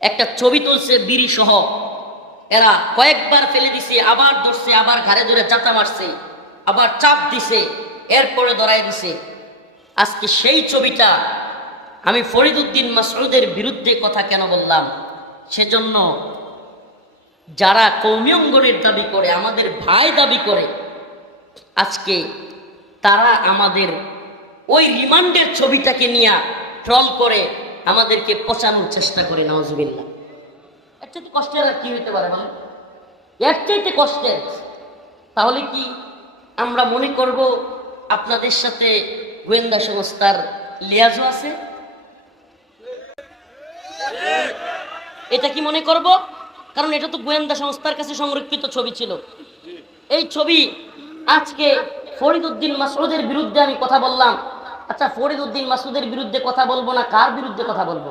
একটা ছবি তুলছে বিড়ি সহ, এরা কয়েকবার ফেলে দিছে, আবার ধরছে, আবার ঘাড়ে ধরে চাটা মারছে, আবার চাপ দিছে, এরপরে ধরাই দিছে। আজকে সেই ছবিটা আমি ফরিদউদ্দিন মাসউদের বিরুদ্ধে কথা কেন বললাম, সেজন্য যারা কওমি অঙ্গনের দাবি করে, আমাদের ভাই দাবি করে, আজকে তারা আমাদের ওই রিমান্ডের ছবিটাকে নিয়ে ট্রল করে আমাদেরকে পচানোর চেষ্টা করে। নাউজুবিল্লাহ। এর চাইতে কষ্টের আর কি হইতে পারে বলেন? এর চাইতে কষ্টের। তাহলে কি আমরা মনে করব আপনাদের সাথে গোয়েন্দা সংস্থার লিয়াজও আছে? এটা কি মনে করব? কারণ এটা তো গোয়েন্দা সংস্থার কাছে সংরক্ষিত ছবি ছিল। এই ছবি আজকে ফরিদউদ্দিন মাসউদের বিরুদ্ধে আমি কথা বললাম। আচ্ছা, ফরিদউদ্দিন মাসউদের বিরুদ্ধে কথা বলবো না কার বিরুদ্ধে কথা বলবো?